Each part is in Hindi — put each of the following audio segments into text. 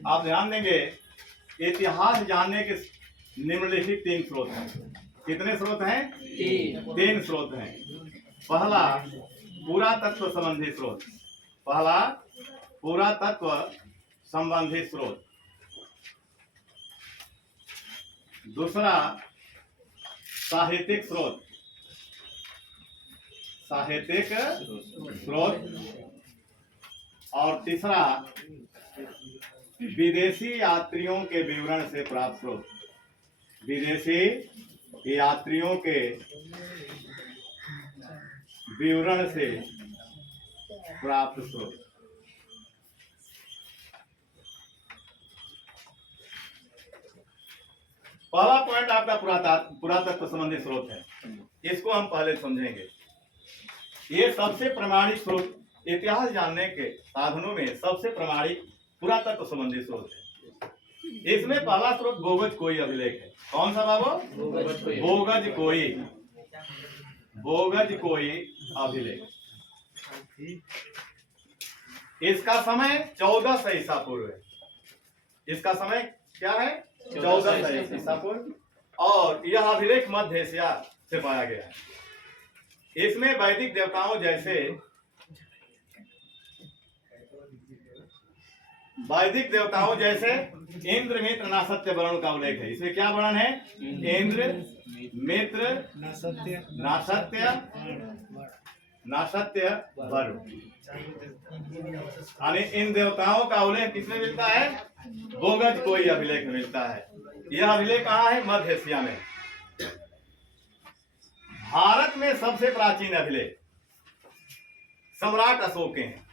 आप ध्यान देंगे, इतिहास जानने के निम्नलिखित 3 स्रोत हैं। कितने स्रोत हैं? 3 स्रोत हैं। पहला पुरातत्व संबंधी स्रोत, पहला पुरातत्व संबंधी स्रोत। दूसरा साहित्यिक स्रोत, साहित्यिक स्रोत। और तीसरा विदेशी यात्रियों के विवरण से प्राप्त स्रोत, विदेशी यात्रियों के विवरण से प्राप्त स्रोत। पहला पॉइंट आपका पुरातत्व संबंधी स्रोत है, इसको हम पहले समझेंगे। ये सबसे प्रामाणिक स्रोत, इतिहास जानने के साधनों में सबसे प्रामाणिक पुरातत्व संबंधी स्रोत है। इसमें पहला स्रोत बोगज कोई अभिलेख है। कौन सा बाबू? बोगज कोई, बोगज कोई अभिलेख। इसका समय 1400 ईसा पूर्व है। इसका समय क्या है? 1400 ईसा पूर्व। और यह अभिलेख मध्य एशिया से पाया गया है। इसमें वैदिक देवताओं जैसे इंद्र मित्र नासत्य वरुण का उल्लेख है। इसमें क्या वर्णन है? इंद्र मित्र नासत्य वरुण। यानी इन देवताओं का उल्लेख किसमें मिलता है? बोगज कोई अभिलेख में मिलता है। यह अभिलेख कहाँ है? मध्य एशिया में। भारत में सबसे प्राचीन अभिलेख सम्राट अशोक के हैं।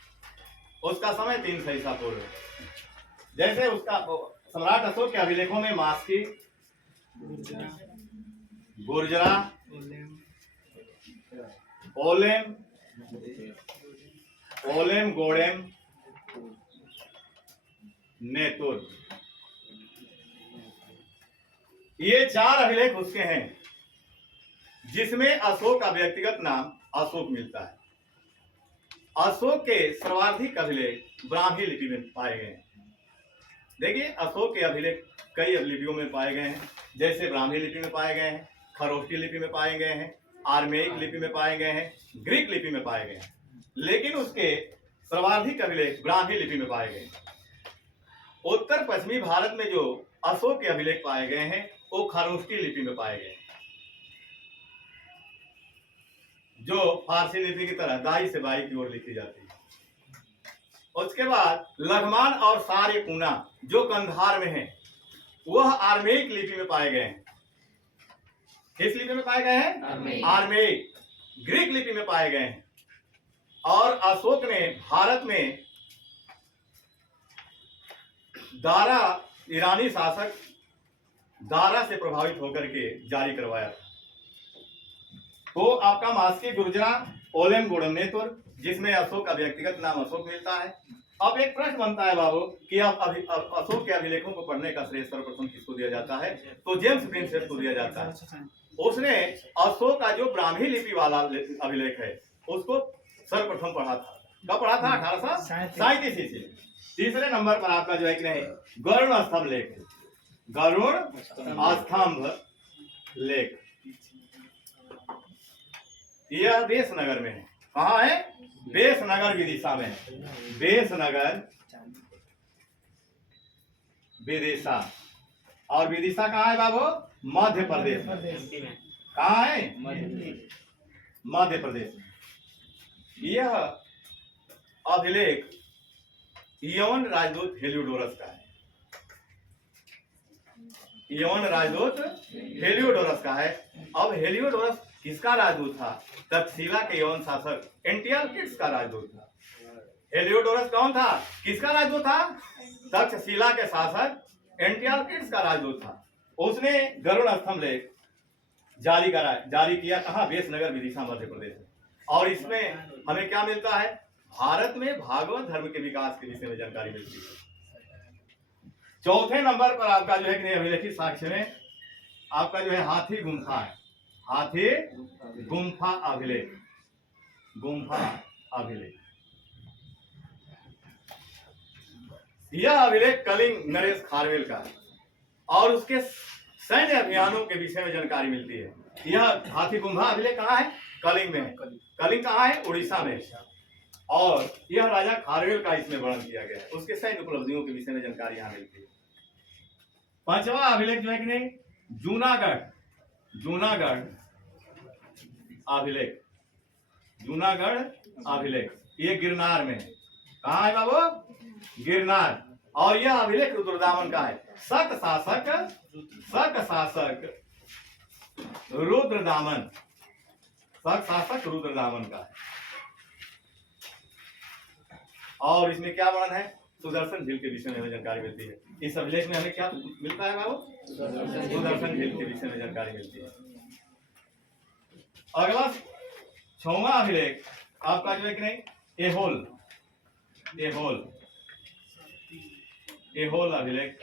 उसका समय 300 ईसा पूर्व है। जैसे उसका सम्राट अशोक के अभिलेखों में मास्की, गुर्जरा, ओलेम गोड़ेम, नेतुर, ये 4 अभिलेख उसके हैं, जिसमें अशोक का व्यक्तिगत नाम अशोक मिलता है। अशोक के सर्वाधिक अभिलेख ब्राह्मी लिपि में पाए गए हैं। देखिए, अशोक के अभिलेख कई लिपियों में पाए गए हैं, जैसे ब्राह्मी लिपि में पाए गए हैं, खरोष्टी लिपि में पाए गए हैं, आर्मेइक लिपि में पाए गए हैं, ग्रीक लिपि में पाए गए हैं। लेकिन उसके सर्वाधिक अभिलेख ब्राह्मी लिपि में पाए गए। उत्तर पश्चिमी भारत में जो अशोक के अभिलेख पाए गए हैं वो खरोष्टी लिपि में पाए गए, जो फारसी लिपि की तरह दाई से बाई की ओर लिखी जाती है। उसके बाद लघमान और सारेकुना जो कंधार में है, वह आर्मेइक लिपि में पाए गए हैं। किस लिपि में पाए गए हैं? आर्मेइक। ग्रीक लिपि में पाए गए हैं। और अशोक ने भारत में दारा, ईरानी शासक दारा से प्रभावित होकर के जारी करवाया था। तो आपका मास्की, गुर्जरा, ओलेम गोड़नेतुर, जिसमें अशोक का व्यक्तिगत नाम अशोक मिलता है। अब एक प्रश्न बनता है बाबू कि अब अशोक के अभिलेखों को पढ़ने का श्रेय सर्वप्रथम किसको दिया जाता है? तो जेम्स प्रिंसेप को दिया जाता है। उसने अशोक का जो ब्राह्मी लिपि वाला अभिलेख है उसको सर्वप्रथम पढ़ा था। कब पढ़ा था? 1837 ईस्वी। तीसरे नंबर पर आपका जो है कि नहीं, गरुड़ स्तंभ लेख, गरुड़ स्तंभ लेख, यह बेसनगर में है। कहाँ है? बेसनगर विदिशा में है। बेसनगर विदिशा। और विदिशा कहाँ है बाबू? मध्य प्रदेश में। कहाँ है? मध्य प्रदेश में। यह अभिलेख यवन राजदूत हेलियोडोरस का है। यवन राजदूत हेलियोडोरस का है। अब हेलियोडोरस किसका राजदूत था? तक्षशिला के यवन शासक एंटियोकस का राजदूत था। हेलियोडोरस कौन था? किसका राजदूत था? तक्षशिला के शासक एंटियोकस का राजदूत था। उसने गरुड़ स्तंभ लेख जारी किया। कहाँ? बेसनगर विदिशा, मध्य प्रदेश में। और इसमें हमें क्या मिलता है? भारत में भागवत धर्म के विकास के विषय में जानकारी मिलती है। चौथे नंबर पर आपका जो है कि अभिलेखित साक्ष्य में आपका जो है हाथी गुम्फा है। हाथी गुम्फा अभिलेख, गुम्फा अभिलेख। यह अभिलेख कलिंग नरेश खारवेल का है और उसके सैन्य अभियानों के विषय में जानकारी मिलती है। यह हाथीगुम्भा अभिलेख कहाँ है? कलिंग में है। कलिंग कहाँ है? उड़ीसा में। और यह राजा खारवेल का इसमें वर्णन किया गया है, उसके सैन्य उपलब्धियों के विषय में जानकारी यहाँ मिलती है। पांचवा अभिलेख जो है कि नहीं, जूनागढ़ अभिलेख, जूनागढ़ अभिलेख, ये गिरनार में है। कहाँ है बाबू? गिरनार। और यह अभिलेख रुद्रदामन का है। शक शासक रुद्रदामन, शक शासक रुद्रदामन का है। और इसमें क्या वर्णन है? सुदर्शन झील के विषय में हमें जानकारी मिलती है। इस अभिलेख में हमें क्या मिलता है बाबू? सुदर्शन झील के विषय में जानकारी मिलती है। अगला 6वां अभिलेख आपका जो है कि नहीं, एहोल अभिलेख।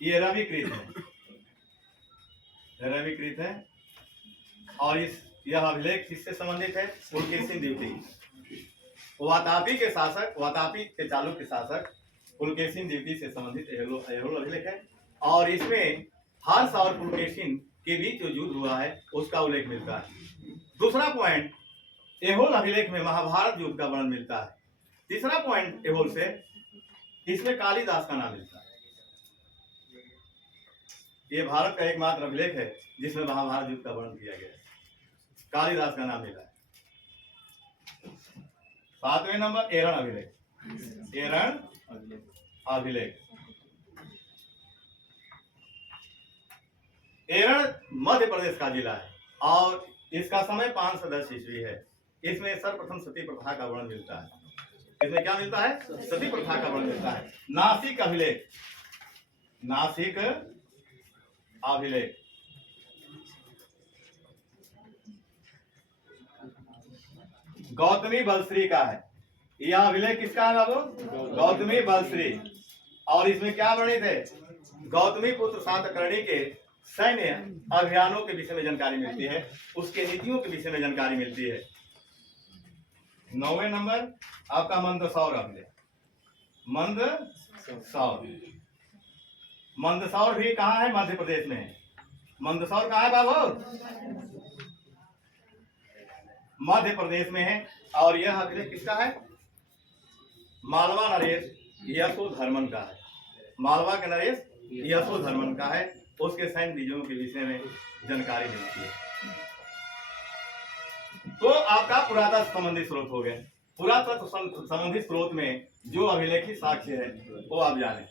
ये रविकृत है और यह अभिलेख किससे संबंधित है? पुलकेशिन द्वितीय, वातापी के चालुक्य शासक पुलकेशिन द्वितीय से संबंधित एहोल अभिलेख है। और इसमें हर्ष और पुलकेशिन के बीच जो युद्ध हुआ है उसका उल्लेख मिलता है। दूसरा पॉइंट, एहोल अभिलेख में महाभारत युद्ध का वर्णन मिलता है। तीसरा पॉइंट एहोल से, इसमें कालिदास का नाम मिलता है। ये भारत का एकमात्र अभिलेख है जिसमें महाभारत युद्ध का वर्णन किया गया है, कालिदास का नाम मिला है। 7वें नंबर, एरण अभिलेख। एरण मध्य प्रदेश का जिला है और इसका समय 510 ईस्वी है। इसमें सर्वप्रथम सती प्रथा का वर्णन मिलता है। इसमें क्या मिलता है? सती प्रथा का वर्णन मिलता है। नासिक अभिलेख, गौतमी बलश्री का है। यह अभिलेख किसका है बाबू? गौतमी बलश्री। और इसमें क्या वर्णित है? गौतमी पुत्र सातकर्णी के सैन्य अभियानों के विषय में जानकारी मिलती है, उसके नीतियों के विषय में जानकारी मिलती है। 9वें नंबर आपका मंदसौर अभिलेख। मंदसौर भी कहाँ है? मध्य प्रदेश में है। मंदसौर कहाँ है बाबू? मध्य प्रदेश में है। और यह अभिलेख किसका है? मालवा नरेश यशोधर्मन का है। मालवा के नरेश यशोधर्मन का है, उसके सैन्य विजयों के विषय में जानकारी मिलती है। तो आपका पुरातत्व संबंधी स्रोत हो गए। पुरातत्व संबंधी स्रोत में जो अभिलेखी साक्ष्य है वो आप जाने।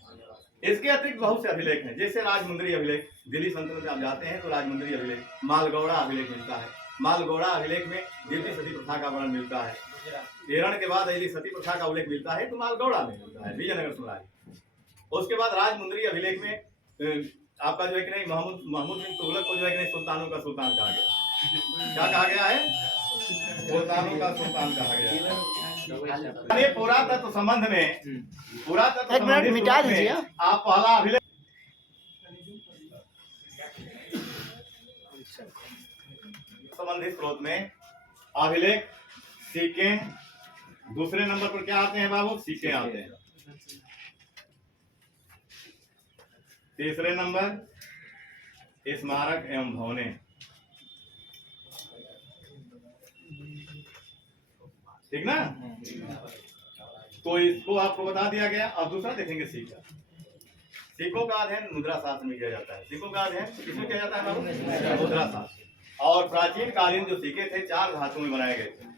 इसके अतिरिक्त बहुत से अभिलेख हैं, जैसे राजमुंदरी अभिलेख। दिल्ली सल्तनत में आप जाते हैं तो राजमुंदरी अभिलेख, मालगौड़ा अभिलेख मिलता है। मालगौड़ा अभिलेख में द्वितीय सती प्रथा का वर्णन मिलता है। एरण के बाद यदि सती प्रथा का उल्लेख मिलता है तो मालगौड़ा में मिलता है, विजयनगर सुनारी। उसके बाद राजमुंदरी अभिलेख में आपका जो है कि नहीं, महमूद बिन तुगलक को जो है कि नहीं, सुल्तानों का सुल्तान कहा गया। क्या कहा गया है? सुल्तानों का सुल्तान कहा गया। पुरातत्व संबंध में, पुरातत्व आप पहला अभिलेख संबंधित स्रोत में अभिलेख सिक्के। दूसरे नंबर पर क्या आते हैं बाबू? सिक्के आते हैं। तीसरे नंबर स्मारक एवं भवने। ठीक ना? तो इसको आपको बता दिया गया। अब दूसरा देखेंगे सिक्का। सिक्कों का अध्ययन मुद्रा शास्त्र में किया जाता है। सिक्कों का अध्ययन किसमें किया जाता है बाबू? मुद्रा शास्त्र। और प्राचीन कालीन जो सिक्के थे 4 धातुओं में बनाए गए थे,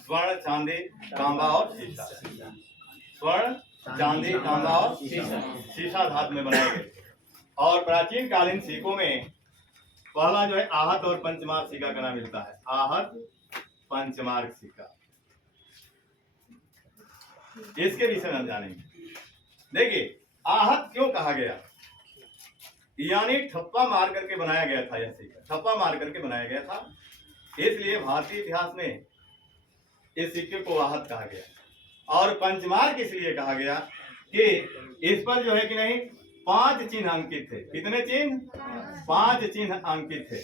स्वर्ण, चांदी, तांबा और शीशा। स्वर्ण, चांदी, तांबा और शीशा धातु में बनाए गए। और प्राचीन कालीन सिक्कों में पहला जो है आहत और पंचमार्क सिक्का का नाम मिलता है। आहत, पंचमार्क सिक्का, इसके विषय में हम जानेंगे। देखिए, आहत क्यों कहा गया? यानी ठप्पा मार करके बनाया गया था। यह सिक्का ठप्पा मार करके बनाया गया था, इसलिए भारतीय इतिहास में इस सिक्के को आहत कहा गया। और पंचमार्क इसलिए कहा गया कि इस पर जो है कि नहीं 5 चिन्ह अंकित थे। कितने चिन्ह? 5 चिन्ह अंकित थे।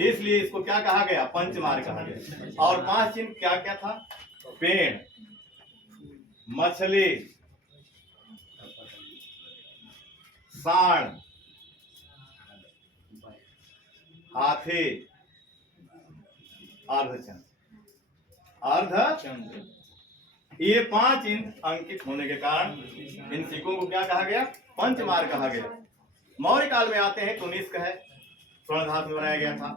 इसलिए इसको क्या कहा गया? पंचमार कहा गया। और 5 चिन्ह क्या क्या था? पेड़, मछली, सांड, हाथी, अर्धचंद्र। अर्धचंद्र, ये 5 चिन्ह अंकित होने के कारण इन सिक्कों को क्या कहा गया? पंचमार कहा गया। मौर्य काल में आते हैं तो निष्क है, स्वर्ण धातु में बनाया गया था।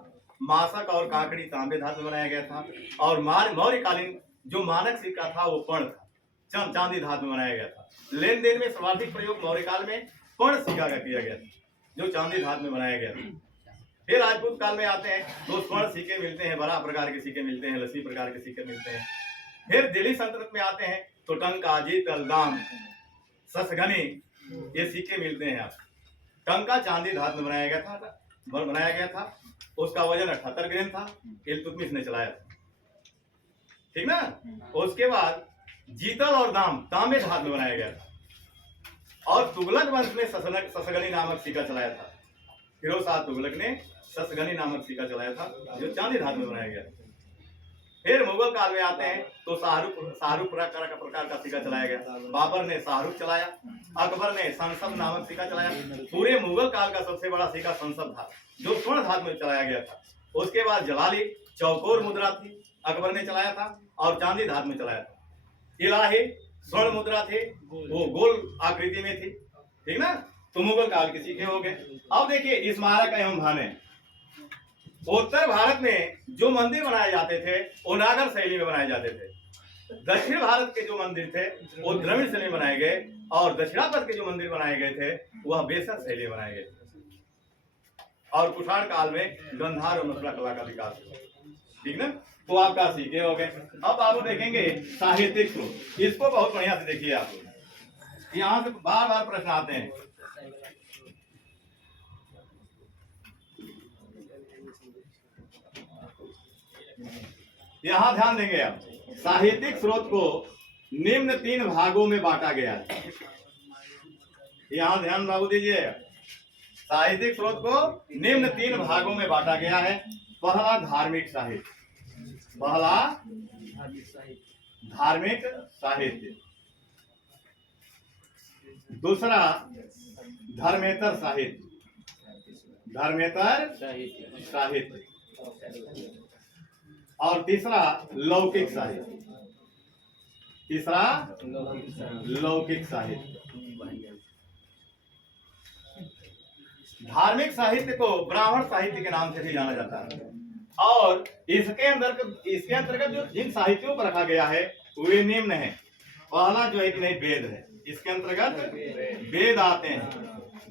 मासक और काकड़ी तांबे धातु में बनाया गया था। और मौर्यकालीन जो मानक सिक्का था वो पर्ण था, चांदी धातु में बनाया गया था। लेन देन में सर्वाधिक प्रयोग मौर्य काल में पर्ण सिक्का का किया गया था, जो चांदी धातु में बनाया गया था। फिर राजपूत काल में आते हैं तो स्वर्ण सिक्के मिलते हैं, बड़ा प्रकार के सिक्के मिलते हैं, लसी प्रकार के सिक्के मिलते हैं। फिर दिल्ली सल्तनत में आते हैं तो टंका, जीतल, दाम, ससगनी ये सिक्के मिलते हैं। टंका चांदी धातु में बनाया गया था। उसका वजन 78 ग्राम था। इल्तुतमिश ने चलाया था, ठीक ना। उसके बाद जीतल और दाम तांबे धातु में बनाया गया था। और तुगलक वंश में ससगनी नामक सिक्का चलाया था। फिरोज शाह तुगलक ने ससगनी नामक सिक्का चलाया था, जो चांदी धातु में बनाया गया था। फिर मुगल काल में आते हैं तो शाहरुख प्रकार का सिक्का चलाया गया। बाबर ने शाहरुख चलाया, अकबर ने संसद नामक सिक्का चलाया। पूरे मुगल काल का सबसे बड़ा सिक्का संसद था, जो स्वर्ण धातु में चलाया गया था। उसके बाद जलाली चौकोर मुद्रा थी, अकबर ने चलाया था और चांदी धातु में चलाया था। इलाही स्वर्ण मुद्रा थे, वो गोल आकृति में थी, ठीक ना। तो मुगल काल के सिक्के हो गए। अब देखिए स्मारक एवं भाने। उत्तर भारत में जो मंदिर बनाए जाते थे वो नागर शैली में बनाए जाते थे। दक्षिण भारत के जो मंदिर थे वो द्रविड़ शैली में बनाए गए, और दक्षिणापथ के जो मंदिर बनाए गए थे वह बेसर शैली में बनाए गए थे। और कुषाण काल में गंधार और मथुरा कला का विकास हुआ, ठीक ना। तो आपका सीखे हो गए। अब आप देखेंगे साहित्यिक स्रोत, इसको बहुत बढ़िया से देखिए। आप यहाँ से बार बार प्रश्न आते हैं। यहाँ ध्यान देंगे आप, साहित्यिक स्रोत को निम्न 3 भागों में बांटा गया है। यहाँ ध्यान बाबू दीजिए, साहित्यिक स्रोत को निम्न 3 भागों में बांटा गया है। पहला धार्मिक साहित्य, दूसरा धर्मेतर साहित्य, और तीसरा लौकिक साहित्य। धार्मिक साहित्य को ब्राह्मण साहित्य के नाम से भी जाना जाता है। और इसके अंतर्गत जो जिन साहित्यों को रखा गया है वे निम्न है। पहला जो है कि नहीं वेद है, इसके अंतर्गत वेद आते हैं।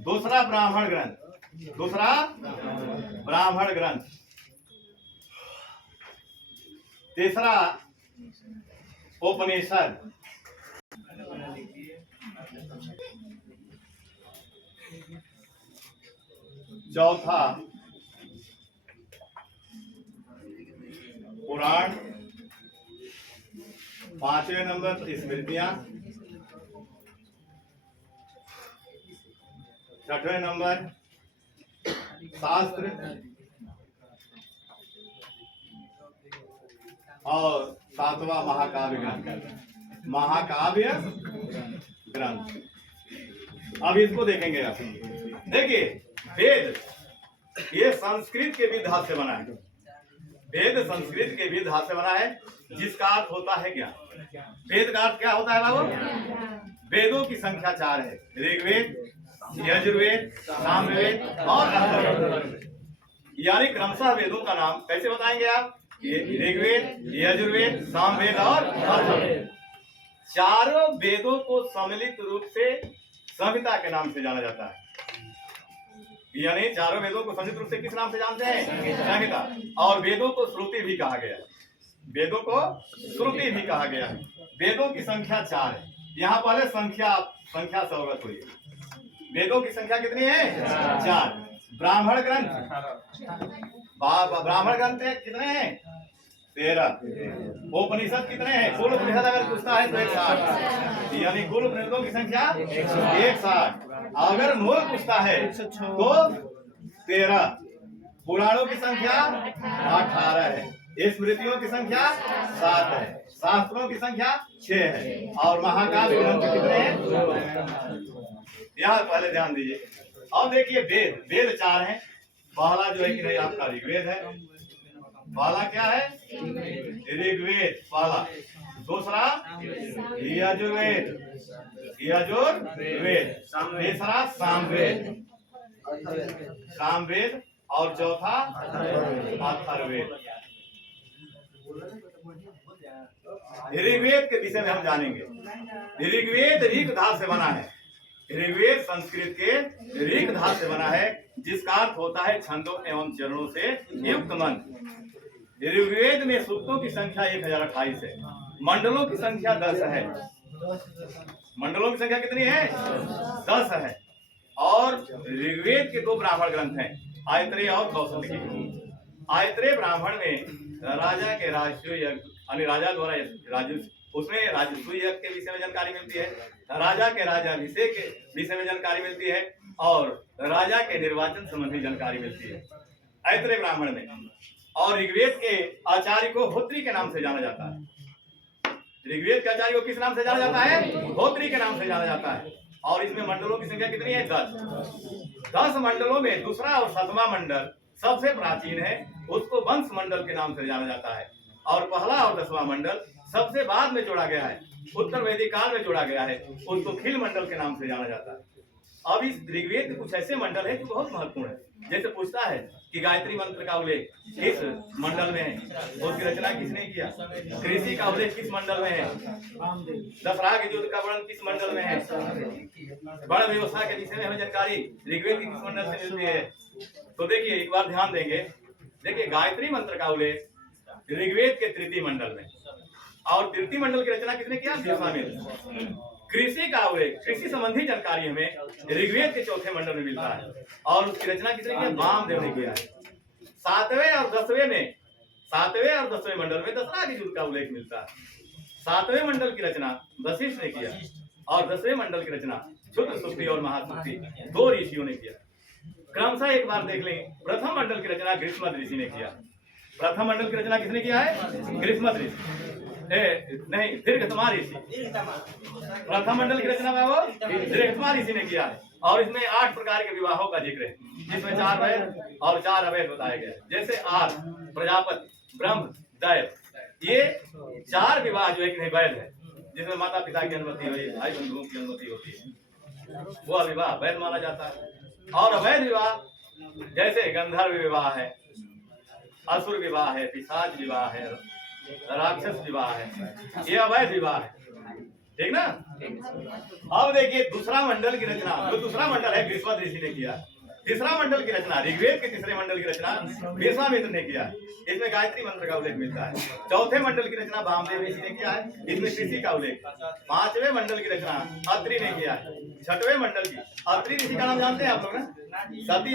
दूसरा ब्राह्मण ग्रंथ, तीसरा उपनिषद, चौथा पुराण, 5वें नंबर स्मृतियां, 6वें नंबर शास्त्र, और 7वां महाकाव्य ग्रंथ। अब इसको देखेंगे आप। देखिए वेद ये संस्कृत के विधा से बना है। वेद संस्कृत के विधा से बना है, जिसका अर्थ होता है ज्ञान। वेद का अर्थ क्या होता है बाबू? वेदों की संख्या 4 है। ऋग्वेद, यजुर्वेद, सामवेद और अथर्ववेद। यानी क्रमशः वेदों का नाम कैसे बताएंगे आप? ऋग्वेद, यजुर्वेद, सामवेद और अथर्ववेद। चारों वेदों को सम्मिलित रूप से संहिता के नाम से जाना जाता है। यानी चारों वेदों को सम्मिलित रूप से किस नाम से जानते हैं? संहिता। और वेदों को श्रुति भी कहा गया है। वेदों की संख्या 4 है। यहाँ पहले संख्या से अवगत हुई। वेदों की संख्या कितनी है? 4। ब्राह्मण ग्रंथ कितने हैं? 13। उपनिषद कितने हैं? कुल उपनिषद अगर पूछता है तो 160, यानी कुल उपनिषदों की संख्या 160। अगर मूल पूछता है तो 13। पुराणों की संख्या 18 है, स्मृतियों की संख्या 7 है, शास्त्रों की संख्या 6 है और महाकाव्य ग्रंथ कितने हैं? यहाँ पहले ध्यान दीजिए। अब देखिए वेद, वेद 4 हैं। पहला जो है कि नहीं आपका ऋग्वेद है, पहला क्या है? ऋग्वेद पहला। दूसरा यजुर्वेद, यजुर्वेद। तीसरा सामवेद, सामवेद। और चौथा अथर्ववेद। ऋग्वेद के विषय में हम जानेंगे। ऋग्वेद ऋग धातु से बना है। ऋग्वेद संस्कृत के ऋग धातु से बना है, जिसका अर्थ होता है छंदों एवं चरणों से युक्त मंत्र। ऋग्वेद में सूक्तों की संख्या 1028 है, मंडलों की संख्या 10 है। मंडलों की संख्या कितनी है? 10 है। और ऋग्वेद के 2 ब्राह्मण ग्रंथ हैं, आयत्रेय और कौशल। आयत्रेय ब्राह्मण में राजा के राजसूय यज्ञ, यानी राजा द्वारा उसमें राजसूय यज्ञ के विषय में जानकारी मिलती है, राजा के राजाभिषेक के विषय में जानकारी मिलती है और राजा के निर्वाचन संबंधी जानकारी मिलती है आयत्रेय ब्राह्मण में। और ऋग्वेद के आचार्य को होत्री के नाम से जाना जाता है। ऋग्वेद के आचार्य को किस नाम से जाना जाता है? होत्री के नाम से जाना जाता है। और इसमें मंडलों की संख्या कितनी है? 10। 10 मंडलों में दूसरा और 7वां मंडल सबसे प्राचीन है, उसको वंश मंडल के नाम से जाना जाता है। और पहला और 10वां मंडल सबसे बाद में जोड़ा गया है, उत्तर वैदिक काल में जोड़ा गया है, उसको खिल मंडल के नाम से जाना जाता है। अब इस ऋग्वेद के कुछ ऐसे मंडल है जो बहुत महत्वपूर्ण है। जैसे पूछता है कि गायत्री मंत्र का उल्लेख किस मंडल में है, उसकी रचना किसने किया? कृषि का उल्लेख किस मंडल में है? दशहरा के युद्ध का वर्णन किस मंडल में है? वर्ण व्यवस्था के विषय में हमें जानकारी ऋग्वेद की किस मंडल से मिलती है? तो देखिए एक बार ध्यान देंगे। देखिए गायत्री मंत्र का उल्लेख ऋग्वेद के तृतीय मंडल में, और तृतीय मंडल की रचना किसने किया? विश्वामित्र। कृषि का उल्लेख, कृषि संबंधी जानकारी हमें ऋग्वेद के चौथे मंडल में मिलता है और उसकी रचना किसने किया? वामदेव ने किया है। 7वें और 10वें मंडल में दशहरा के युद्ध का उल्लेख मिलता है। 7वें मंडल की रचना वशिष्ठ ने किया और 10वें मंडल की रचना क्षुद्र सुक्ति और महासुक्ति 2 ऋषियों ने किया। क्रमशः एक बार देख लें। प्रथम मंडल की रचना ग्रीष्म ऋषि ने किया। प्रथम मंडल की रचना किसने किया है? ग्रीष्म ऋषि, नहीं दीर्घतमा ऋषि। प्रथम मंडल की रचना है वो दीर्घतमा ऋषि ने किया है। और इसमें 8 प्रकार के विवाहों का जिक्र है, जिसमें 4 वैध और 4 अवैध बताए गए। जैसे आर्य, प्रजापति, ब्रह्म, दैव, ये 4 विवाह जो है कि नहीं वैध है, जिसमें माता पिता की अनुमति हुई, भाई बंधुओं की अनुमति होती है, वो विवाह वैध माना जाता है। और अवैध विवाह जैसे गंधर्व विवाह है, असुर विवाह है, पिशाच विवाह है, राक्षस विवाह है, ये अवैध विवाह है। ठीक ना? अब देखिए दूसरा मंडल की रचना, जो दूसरा मंडल है ग्रीष्म ऋषि ने किया। तीसरा मंडल की रचना ऋग्वेद के तीसरे मंडल की रचना विश्वामित्र ने किया। इसमें गायत्री मंत्र का उल्लेख मिलता है। चौथे मंडल की रचना वामदेव ऋषि ने किया है, इसमें कृषि का उल्लेख। 5वें मंडल की रचना अत्रि ने किया है। 6वें मंडल की अत्रि ऋषि का नाम जानते हैं आप लोग ना? सती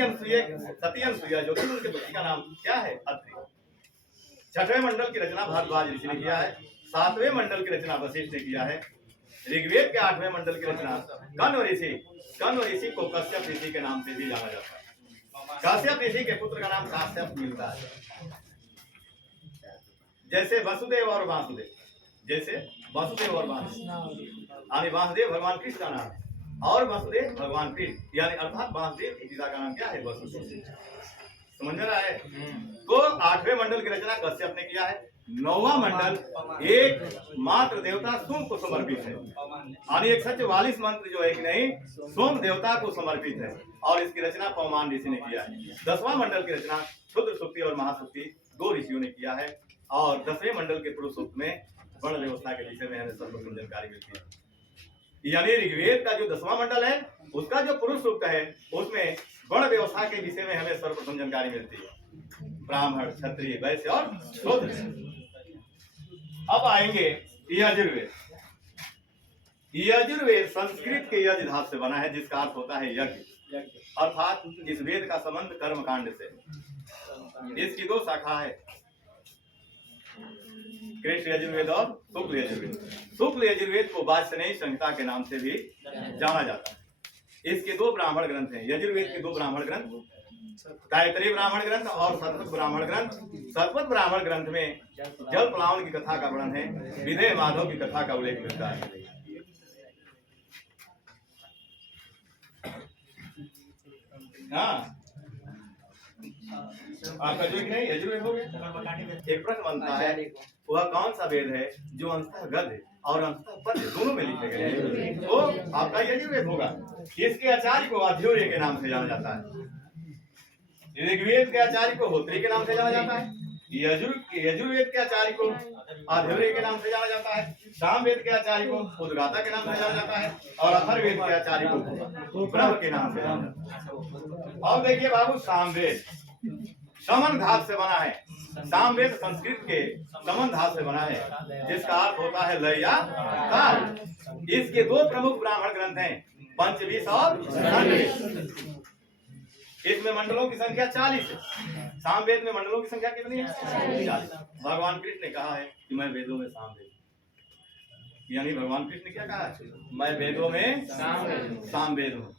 अनसुईया जो थी उनके पति का नाम क्या है? अत्रि। 6वें मंडल की रचना भारद्वाज ऋषि ने किया है। 7वें मंडल की रचना वशिष्ठ ने किया है। ऋग्वेद के 8वें मंडल की रचना कण्व ऋषि को कश्यप ऋषि के नाम से भी जाना जाता है। कश्यप ऋषि के पुत्र का नाम काश्यप मिलता है। जैसे वसुदेव और वासुदेव, यानी वासुदेव भगवान कृष्ण का नाम है और वसुदेव भगवान कृष्ण, यानी अर्थात वासुदेव के पिता का नाम क्या है? वसुदेव। समझ में रहा है? तो 8वें मंडल की रचना कश्यप ने किया है। 9वां मंडल एक मात्र देवता सोम को समर्पित है, यानी 144 मंत्र जो है कि नहीं सोम देवता को समर्पित है और इसकी रचना पवमान ऋषि ने किया है। 10वां मंडल की रचना क्षुद्र सुक्ति और महासुक्ति 2 ऋषियों ने किया है। और 10वें मंडल के पुरुष सूक्त में वर्ण व्यवस्था के विषय में हमें सर्वप्रथम जानकारी मिलती है। यानी ऋग्वेद का जो 10वां मंडल है उसका जो पुरुष सूक्त है उसमें वर्ण व्यवस्था के विषय में हमें सर्वप्रथम जानकारी मिलती है, ब्राह्मण, क्षत्रिय, वैश्य और शूद्र। अब आएंगे यजुर्वेद। यजुर्वेद संस्कृत के यज धातु से बना है, जिसका अर्थ होता है यज्ञ, अर्थात इस वेद का संबंध कर्मकांड से। इसकी 2 शाखा है, कृष्ण यजुर्वेद और शुक्ल यजुर्वेद। शुक्ल यजुर्वेद को वाजसेनेयी संहिता के नाम से भी जाना जाता है। इसके 2 ब्राह्मण ग्रंथ हैं। यजुर्वेद के 2 ब्राह्मण ग्रंथ गायत्री ब्राह्मण ग्रंथ और शतपथ ब्राह्मण ग्रंथ। शतपथ ब्राह्मण ग्रंथ में जल प्लावन की कथा का वर्णन है, विदेह माधव की कथा का उल्लेख मिलता है। हाँ, आपका जो नहीं यजुर्वेद हो गया। एक प्रश्न बनता है, वह कौन सा वेद है जो अंततः गद्य और अंततः पद्य दोनों में लिखे गए हैं? तो आपका यजुर्वेद होगा। इसके आचार्य को अध्वर्य के नाम से जाना जाता है। ऋग्वेद के आचार्य को होत्री के नाम से जाना जाता है। यजुर्वेद के आचार्य को अध्वर्य के नाम से जाना जाता है। सामवेद के आचार्य को उद्गाता के नाम से जाना जाता है और अथर्ववेद के आचार्य को ब्रह्म के नाम से जाना जाता है। अब देखिए बाबू, सामवेद समन धातु से बना है। सामवेद संस्कृत के समन धातु से बना है, जिसका अर्थ होता है लय या ताल। इसके दो प्रमुख ब्राह्मण ग्रंथ हैं, पंचवीस और षण्वेद। इसमें मंडलों की संख्या 40 है। सामवेद में मंडलों की संख्या कितनी है? 40। भगवान कृष्ण ने कहा है कि मैं वेदों में सामवेद, यानी भगवान कृष्ण ने क्या कहा है? मैं वेदों में सामवेद हूँ।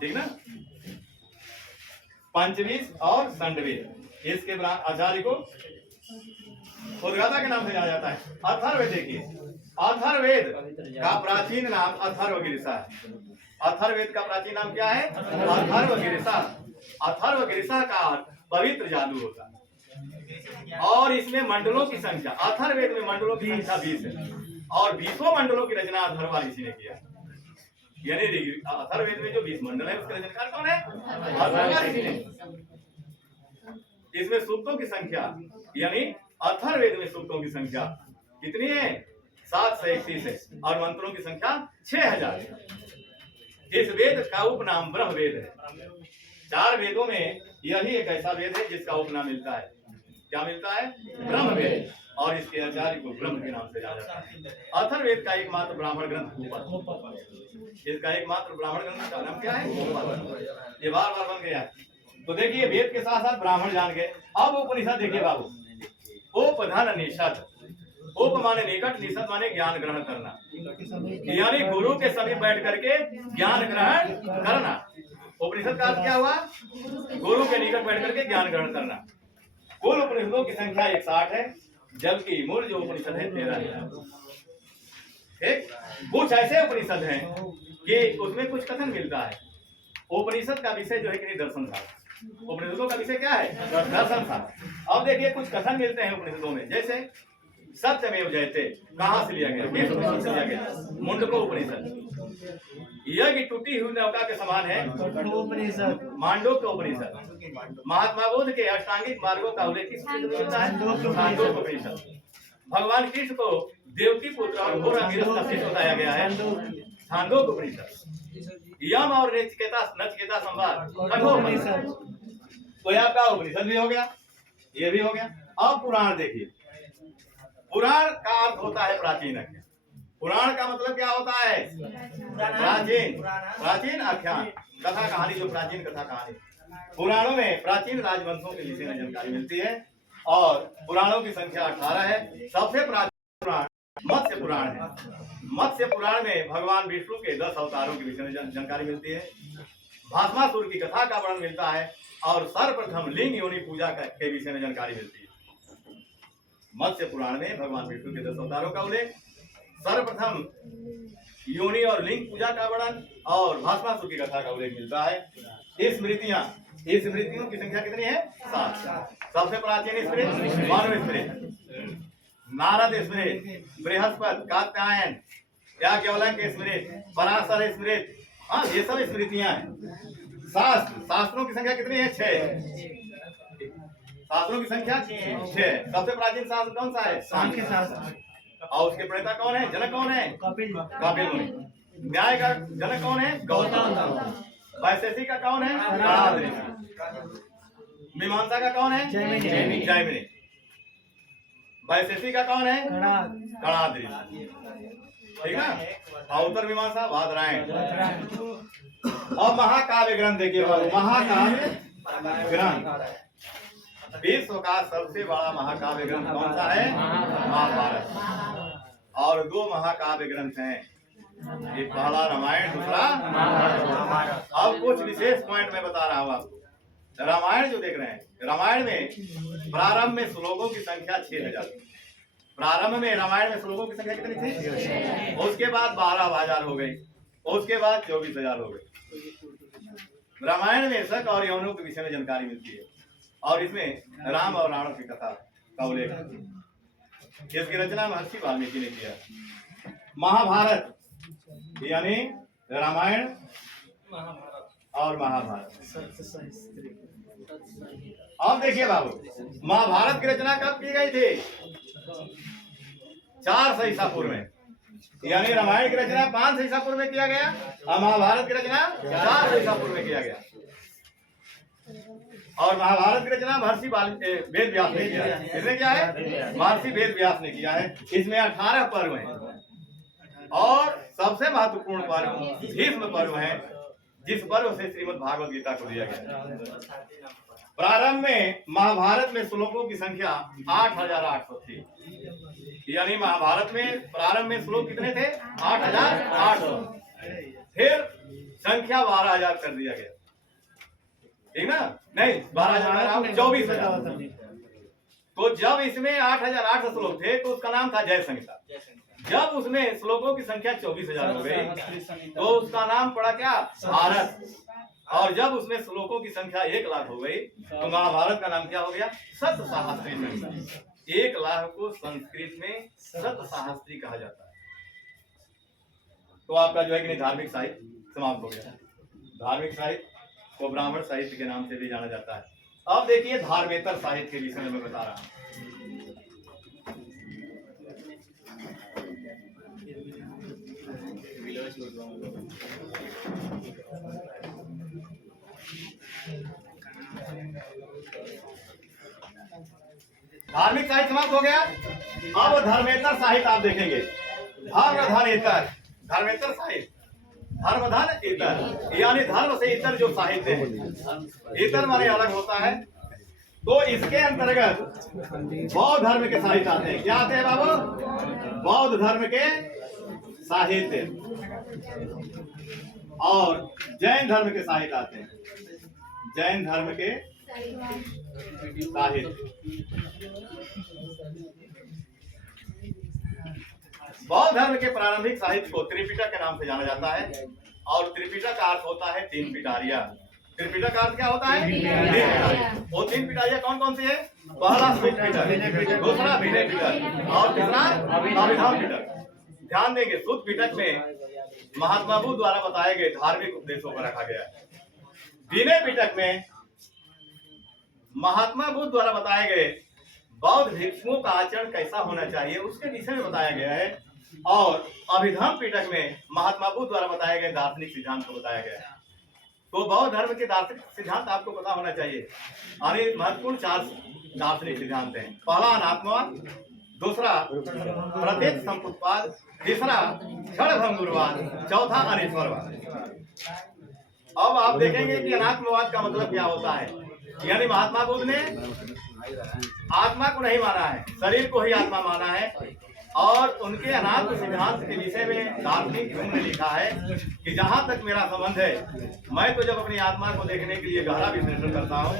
ठीक ना? पंचवीस और षण्वेद, इसके आचार्य को उद्गाता के नाम से जाना जाता है। अथर्ववेद देखिए, अथर्ववेद का प्राचीन नाम अथर्वगिरिसा है। अथर्ववेद का प्राचीन नाम क्या है? अथर्वगिरिसा। अथर्वगिरिसा का पवित्र जादू होता है। और इसमें मंडलों की संख्या, अथर्ववेद में मंडलों की संख्या 20 है और 20 मंडलों की रचना अथर्व ऋषि ने किया। यानी अथर्ववेद में जो 20 मंडल है उसके रचनाकार कौन है? अथर्व ऋषि ने। इसमें सूक्तों की संख्या, यानी अथर्ववेद में सूक्तों की संख्या कितनी है? 731 है और मंत्रों की संख्या 6000 है। इस वेद का उपनाम ब्रह्म वेद है। 4 वेदों में यही एक ऐसा वेद है जिसका उपनाम मिलता है। क्या मिलता है? ब्रह्म वेद। और इसके आचार्य को ब्रह्म के नाम से जाना जाता है। अथर्ववेद का एकमात्र ब्राह्मण ग्रंथ उपनिषद। इसका एकमात्र ब्राह्मण ग्रंथ का नाम क्या है? उपनिषद। ये बार बार बन गया। तो देखिए, वेद के साथ साथ ब्राह्मण जान गए। अब उपनिषद देखिए बाबू, उपधन निषद। उप माने निकट, निषद माने ज्ञान ग्रहण करना, यानी गुरु के समीप बैठ करके ज्ञान ग्रहण करना। उपनिषद का अर्थ क्या हुआ? गुरु के निकट बैठ करके ज्ञान ग्रहण करना। कुल उपनिषदों की संख्या 160 है, जबकि मूल जो उपनिषद है 13 है। ठीक, कुछ ऐसे उपनिषद हैं कि उसमें कुछ कथन मिलता है। उपनिषद का विषय जो है कि दर्शन था। उपनिषदों का विषय क्या है? दर्शन था। अब देखिए, कुछ कथन मिलते हैं उपनिषदों में, जैसे सत्यमेव जयते कहाँ से लिया गया? किस उपनिषद से लिया गया? मुंडको उपनिषद। यज्ञ टूटी हुई नौका के समान है उपनिषद, मांडव्य उपनिषद। महात्मा बुद्ध के अष्टांगिक मार्गों का उल्लेख किस मिलता है? छांदोग्य उपनिषद। भगवान कृष्ण को देवकी पुत्र और घोर अंगिरस का शिष्य बताया गया है, छांदोग्य उपनिषद। यम और नचिकेता संवाद, कठोर उपनिषद। तो यह आपका उपनिषद भी हो गया, ये भी हो गया। अब पुराण देखिए। पुराण का अर्थ होता है प्राचीन आख्यान। पुराण का मतलब क्या होता है? प्राचीन, प्राचीन आख्यान, कथा कहानी, जो प्राचीन कथा कहानी। पुराणों में प्राचीन राजवंशों के विषय में जानकारी मिलती है और पुराणों की संख्या 18 है। सबसे प्राचीन पुराण मत्स्य पुराण है। मत्स्य पुराण में भगवान विष्णु के 10 अवतारों के विषय में जानकारी मिलती है। भस्मासुर की कथा का वर्णन मिलता है और सर्वप्रथम लिंग योनि पूजा के विषय में जानकारी मिलती है। मत्स्य पुराण में भगवान विष्णु के 10 अवतारों का उल्लेख, सर्वप्रथम योनि और लिंग पूजा का वर्णन और भस्मासुर की कथा का उल्लेख मिलता है। स्मृतियां, इस स्मृतियों की संख्या कितनी है? 7। सबसे प्राचीन स्मृति मानव स्मृति, नारद स्मृति, बृहस्पति, कात्यायन, याज्ञवल्क्य स्मृति, पराशर स्मृति। हाँ, ये सब स्मृतियां हैं। शास्त्रों की संख्या कितनी है? 6। शास्त्रों की संख्या 6। सबसे प्राचीन शास्त्र कौन सा है? सांख्य शास्त्र। और उसके प्रणेता कौन है? जनक कौन है? कपिल मुनि। न्याय का जनक कौन है? गौतम। वैशेषिक का कौन है? कणाद ऋषि। मीमांसा का कौन है? जैमिनी। वैशेषिक का कौन है? कणाद ऋषि। ठीक ना? और उत्तर मीमांसा बादरायण। और महाकाव्य ग्रंथ देखिए बाबू, महाकाव्य ग्रंथ। विश्व का सबसे बड़ा महाकाव्य ग्रंथ कौन सा है? महाभारत। और 2 महाकाव्य ग्रंथ हैं, एक पहला रामायण, दूसरा महाभारत। अब कुछ विशेष पॉइंट मैं बता रहा हूँ आपको। रामायण जो देख रहे हैं, रामायण में प्रारंभ में श्लोकों की संख्या 6000। प्रारंभ में रामायण में श्लोकों की संख्या कितनी थी? उसके बाद 12,000 हो गई, उसके बाद 24,000 हो गई। रामायण में शक और यौनों के विषय में जानकारी मिलती है और इसमें राम और रावण की कथा का उल्लेख है। इसकी रचना महर्षि वाल्मीकि ने किया। महाभारत यानी रामायण और महाभारत। अब देखिए बाबू, महाभारत की रचना कब की गई थी? 400 ईसा पूर्व में, यानी रामायण की रचना 500 ईसा पूर्व में किया गया और महाभारत की रचना 400 ईसा पूर्व में किया गया। और महाभारत की रचना महर्षि वेद व्यास ने किया है। इसने क्या है? महर्षि वेद व्यास ने किया है। इसमें 18 पर्व हैं और सबसे महत्वपूर्ण पर्व भीष्म पर्व है, जिस पर्व से श्रीमद् भागवत गीता को दिया गया। प्रारंभ में महाभारत में श्लोकों की संख्या 8,800 थी, यानी महाभारत में प्रारंभ में श्लोक कितने थे? 8,800। फिर संख्या 12,000 कर दिया गया, ठीक ना? नहीं, 12,000 24,000। तो जब इसमें 8,800 श्लोक थे तो उसका नाम था जय संहिता। जब उसमें श्लोकों की संख्या 24,000 हो गई तो उसका नाम पड़ा क्या? भारत। और जब उसमें श्लोकों की संख्या 1,00,000 हो गई तो महाभारत का नाम क्या हो गया? सत सहस्त्री संहिता। 1,00,000 को संस्कृत में सत सहस्त्री कहा जाता है। तो आपका जो है कि धार्मिक साहित्य समाप्त हो गया। धार्मिक साहित्य को ब्राह्मण साहित्य के नाम से भी जाना जाता है। अब देखिए धार्मेतर साहित्य के विषय में मैं बता रहा हूँ। धार्मिक साहित्य समाप्त हो गया। अब धर्मेतर साहित्य आप देखेंगे। धर्मेतर, धर्मेतर साहित्य, धर्मधन इतर, यानी धर्म से इतर जो साहित्य है, इतर माने अलग होता है। तो इसके अंतर्गत बौद्ध धर्म के साहित्य आते हैं। क्या आते हैं बाबू? बौद्ध धर्म के साहित्य और जैन धर्म के साहित्य आते हैं। जैन धर्म के साहित्य। बौद्ध धर्म के प्रारंभिक साहित्य को त्रिपिटक के नाम से जाना जाता है और त्रिपिटक का अर्थ होता है 3 पिटारियां। त्रिपिटक का अर्थ क्या होता है? 3 पिटारियां। वो 3 पिटारियां कौन कौन सी है? पहला सुत पिटक, दूसरा विनय पिटक और तीसरा अभिधान पिटक। ध्यान देंगे, सुत पिटक में महात्मा बुद्ध द्वारा बताए गए धार्मिक उपदेशों को रखा गया है। विनय पिटक में महात्मा बुद्ध द्वारा बताए गए बौद्ध भिक्षुओं का आचरण कैसा होना चाहिए उसके विषय में बताया गया है। और अभिधम्म पिटक में महात्मा बुद्ध द्वारा बताए गए दार्शनिक सिद्धांत को बताया गया है। तो बौद्ध धर्म के दार्शनिक सिद्धांत आपको पता होना चाहिए। यानी महत्वपूर्ण 4 दार्शनिक सिद्धांत हैं। पहला अनात्मवाद, दूसरा प्रतीत संपुटवाद, तीसरा क्षणभंगुरवाद, चौथा अनीश्वरवाद। अब आप देखेंगे कि अनात्मवाद का मतलब क्या होता है। यानी महात्मा बुद्ध ने आत्मा को नहीं माना है, शरीर को ही आत्मा माना है। और उनके अनात्म सिद्धांत के विषय में दार्शनिक ने लिखा है कि जहां तक मेरा संबंध है, मैं तो जब अपनी आत्मा को देखने के लिए गहरा विश्लेषण करता हूं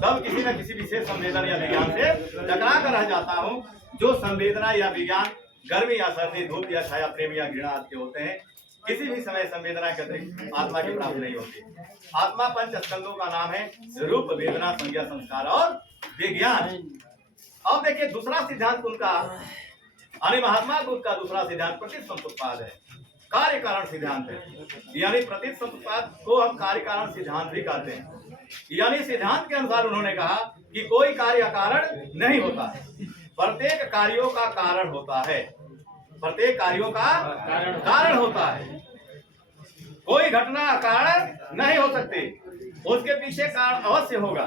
तब किसी न किसी विशेष संवेदना या विज्ञान से टकरा कर रह जाता हूं। जो संवेदना या विज्ञान गर्मी या सर्दी, धूप या छाया, प्रेम या घृणा आदि के होते हैं, किसी भी समय संवेदना के अतिरिक्त आत्मा की प्राप्ति नहीं होती। आत्मा 5 स्कंदों का नाम है, रूप, वेदना, संज्ञा, संस्कार और विज्ञान। अब देखिए दूसरा सिद्धांत उनका, यानी महात्मा बुद्ध का दूसरा सिद्धांत प्रतीत संपुटवाद है, कार्य कारण सिद्धांत है। यानी प्रतीत संपुटवाद को हम कार्य कारण सिद्धांत भी कहते हैं। यानी सिद्धांत के अनुसार उन्होंने कहा कि कोई कार्य कारण नहीं होता, प्रत्येक कार्यों का कारण होता है। प्रत्येक कार्यों का कारण होता है। कोई घटना कारण नहीं हो सकती, उसके पीछे कारण अवश्य होगा।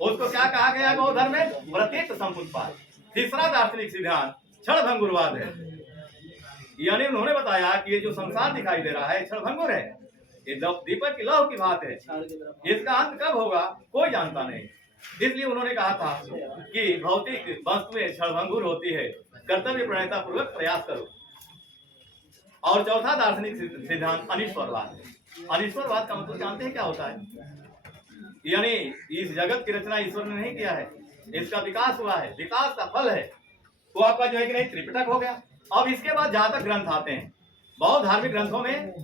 उसको क्या कहा गया है बौद्ध धर्म में? प्रतीत संपुटवाद। तीसरा दार्शनिक सिद्धांत क्षणभंगुरवाद है। यानी उन्होंने बताया कि ये जो संसार दिखाई दे रहा है क्षणभंगुर है, ये दीपक की लौ की बात है, इसका अंत कब होगा कोई जानता नहीं। इसलिए उन्होंने कहा था कि भौतिक वस्तुएं क्षणभंगुर होती है, कर्तव्य प्रणयता पूर्वक प्रयास करो। और चौथा दार्शनिक सिद्धांत अनीश्वरवाद है। अनीश्वरवाद का मतलब जानते हैं क्या होता है? यानी इस जगत की रचना ईश्वर ने नहीं किया है, इसका विकास हुआ है, विकास का फल है। तो आपका जो है कि नहीं त्रिपिटक हो गया। अब इसके बाद जातक ग्रंथ आते हैं। बहुत धार्मिक ग्रंथों में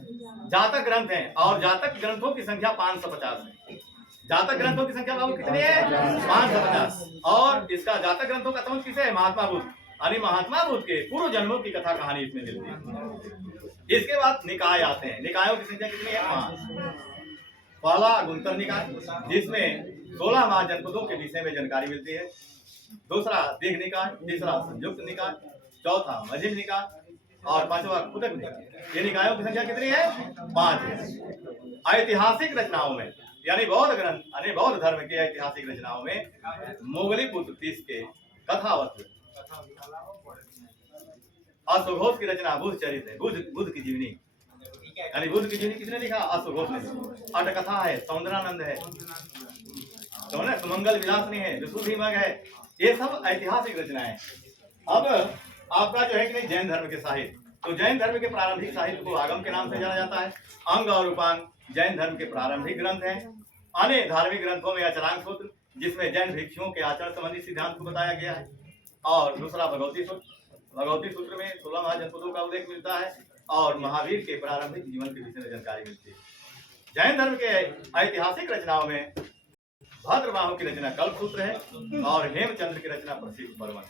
जातक ग्रंथ हैं और जातक ग्रंथों की संख्या 550 है। जातक ग्रंथों की संख्या बाबू कितनी है? 550। और इसका जातक ग्रंथों का संबंध किसे है? महात्मा बुद्ध, यानी महात्मा बुद्ध के पूर्व जन्मों की कथा कहानी इसमें मिलती है। इसके बाद निकाय आते हैं। निकायों की संख्या कितनी है? 5। पहला गुंतर निकाय, जिसमें 16 महाजनपदों के विषय में जानकारी मिलती है। दूसरा दीघ निकाय, तीसरा संयुक्त निकाय, चौथा मझिल निकाय और पांचवा कुतक निकाय। ये निकायों की संख्या कितनी है? 5 है। ऐतिहासिक रचनाओं में यानी बौद्ध ग्रंथ यानी बौद्ध धर्म की ऐतिहासिक रचनाओं में मोगली पुत्र तीस के कथावत, अश्वघोष की रचना बुद्ध चरित्र है, बुद्ध की जीवनी, यानी बुद्ध की जीवनी किसने लिखा? अश्वघोष ने। अटकथा है, सौंदरानंद है, तो ना सुमंगल विलासनी है, विशुद्धिमग है। ये सब ऐतिहासिक रचनाएं। अब आपका जो है कि नहीं जैन धर्म के साहित्य, तो जैन धर्म के प्रारंभिक साहित्य को आगम के नाम से जाना जाता है। अंग और उपांग जैन धर्म के प्रारंभिक ग्रंथ हैं। अन्य धार्मिक ग्रंथों में अचरांग सूत्र, जिसमें जैन भिक्षुओं के आचरण संबंधी सिद्धांत को बताया गया है, और दूसरा भगवती सूत्र। भगवती सूत्र में 16 महाजनपदों का उल्लेख मिलता है और महावीर के प्रारंभिक जीवन के विषय में जानकारी मिलती है। जैन धर्म के ऐतिहासिक रचनाओं में भद्रबाहु की रचना कल्पसूत्र है और हेमचंद्र की रचना प्रसिद्ध परमहंस।